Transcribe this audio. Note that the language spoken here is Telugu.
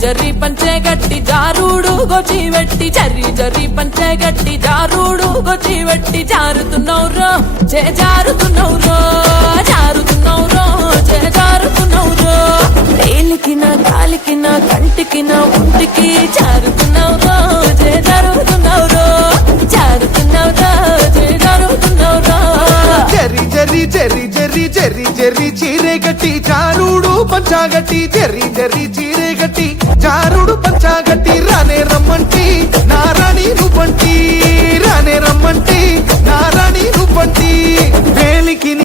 జర్రి పంచే గట్టి జారుడు గొచ్చి వెట్టి జర్రి పంచే గట్టి జారుడు గొచ్చి వెట్టి జారుతున్నౌరో జారుతున్నౌరో జారుతున్నౌరో ఏలికిన కాలికిన కంటికిన ఒంటికి జారుతున్నౌరో జారుతున్నౌరో జారుతున్నౌరో జర్రి జర్రి జర్రి జర్రి జర్రి జర్రి చీరే గట్టి జారుడు పంచాగట్టి జర్రి జర్రి చీరే గట్టి జారుడు పంచాగట్టి రానే రమ్మంటి నారాణి నువ్వంటి రానే రమ్మంటి